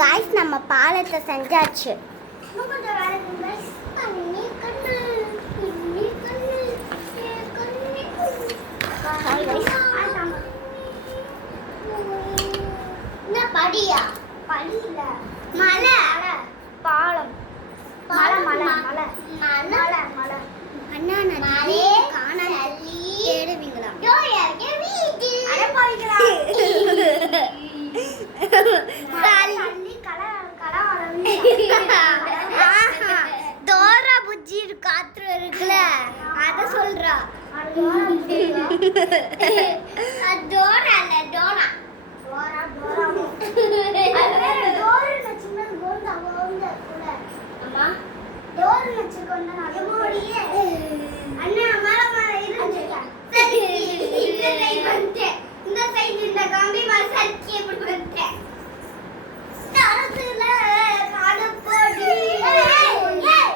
Guys நம்ம பாலத்தை செஞ்சாச்சு. படியா படி இல்ல மலை பாலம் மலை மலை மலை மலை மலை அண்ணா நிறைய காணாம தேடுவீங்களா தோரா புஜ்ஜி காற்று இருக்குல்ல அத சொல்றா. டோரா இல்ல டோரா டோரா டோரா டோரா சின்ன கோந்த கோந்த கூட அம்மா டோரா நச்சுக்கொண்ட அதமோடியே அண்ணா மேல மேல இருந்துங்க. சரி இந்த சைடு வந்து இந்த சைடு இந்த கம்பி மேல சர்க்கி எப்படி வந்து தரத்துல காடு போடி ஏய்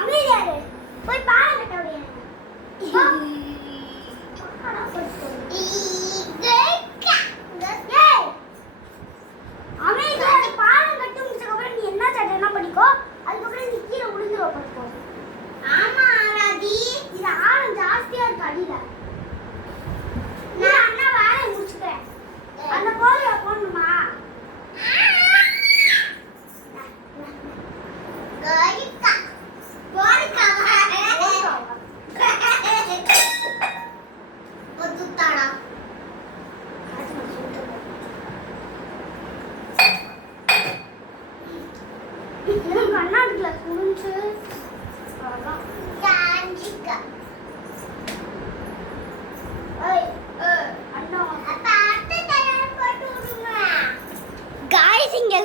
அமைதியாரு போய் பாருங்க டோரியா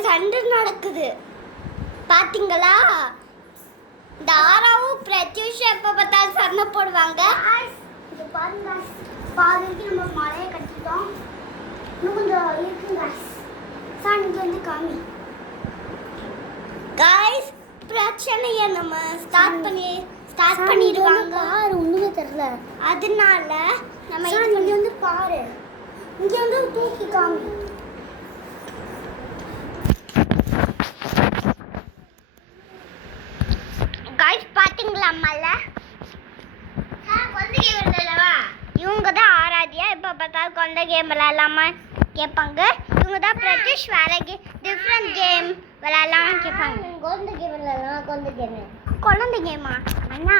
சண்டை நடக்குது பாத்தீங்களா? தாராவும் பிரத்யூஷா எப்ப பார்த்தாலும் சண்டை போடுவாங்க. இது பாருங்க பாதிக்கு நம்ம மலையை கட்டிட்டோம். இன்னும் கொஞ்சம் இருக்குங்க சாணிக்கு வந்து காமி காய்ஸ். பிரச்சனையை நம்ம ஸ்டார்ட் பண்ணிடுவாங்க. ஒண்ணுமே தெரியல அதனால நம்ம இங்க வந்து பாரு இங்க வந்து தூக்கி காமி. பாத்தீங்களா மலை இவங்க தான் ஆராதியா. இப்ப பார்த்தாலும் கொண்ட கேம் விளையாடலாமா கேட்பாங்க. இவங்க தான் பிரத்யூஷ் வேற டிஃப்ரெண்ட் கேம் விளையாடலாம்னு கேட்பாங்க. குழந்தை கேம் விளையாடலாம். குழந்தை கேமா அண்ணா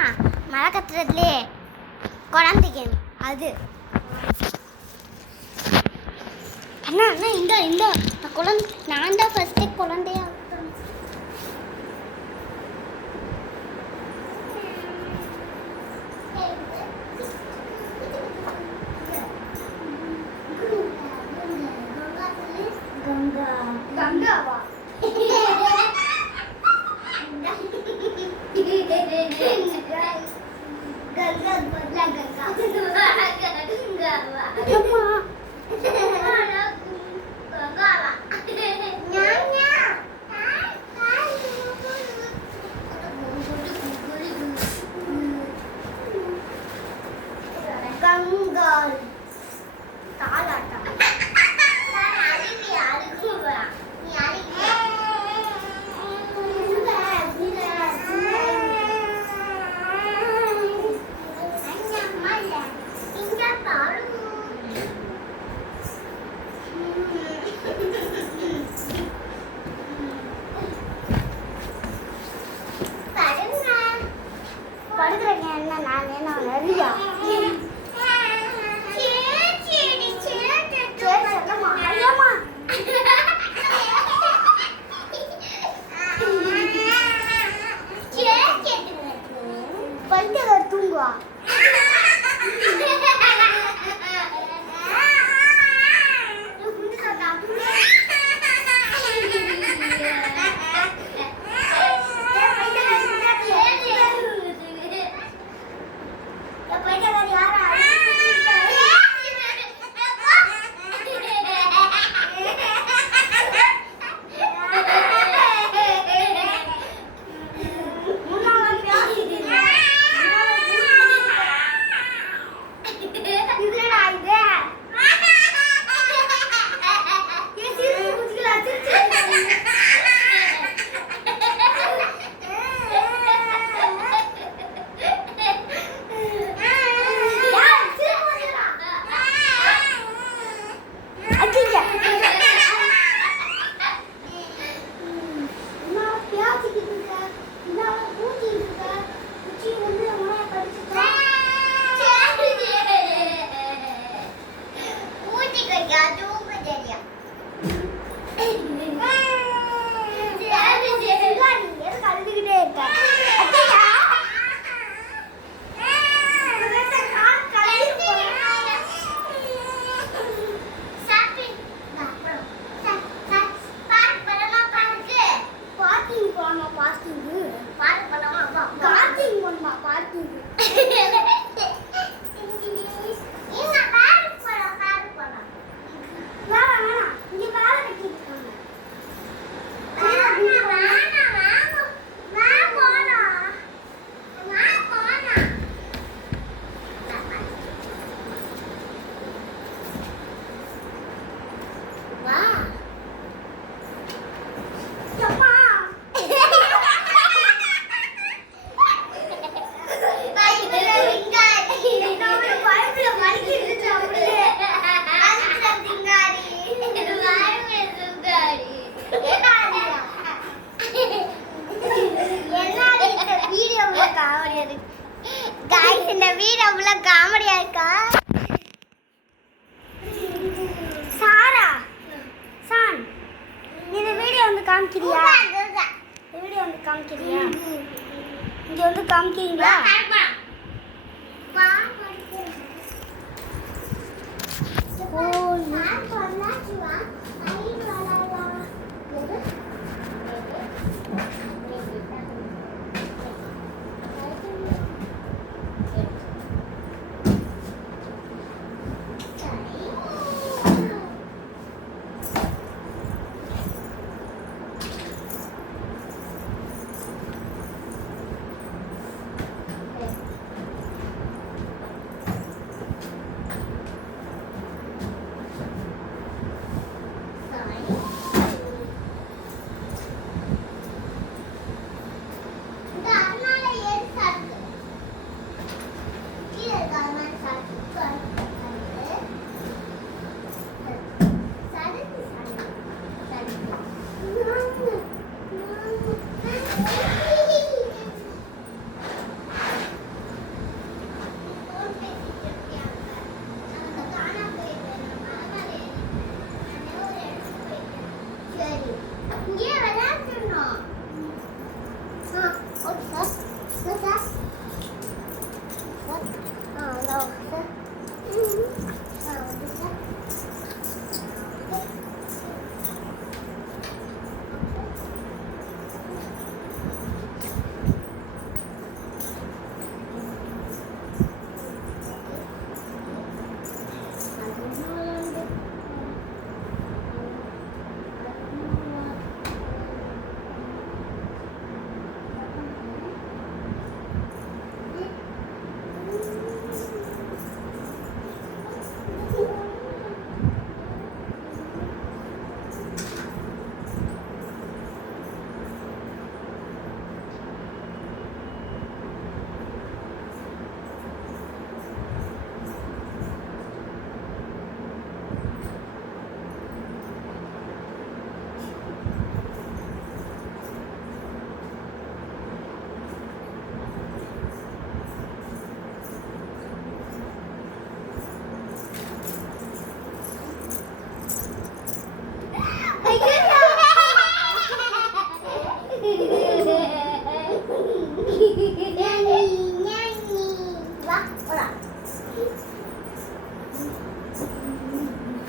மழை கத்துறதுலே குழந்தை கேம் அது அண்ணா அண்ணா இந்த குழந்தை நான் தான் ஃபர்ஸ்டே குழந்தையா கங்காவா கங்கால் தாலாட்டா காமிக்கிறியா? வீடியோ வந்து காமிக்கிறியா? இங்க வந்து காமிக்கிறீங்களா?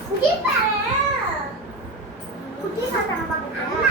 குட்டி பாரு. குட்டி சாத்தான பாக்குறியா?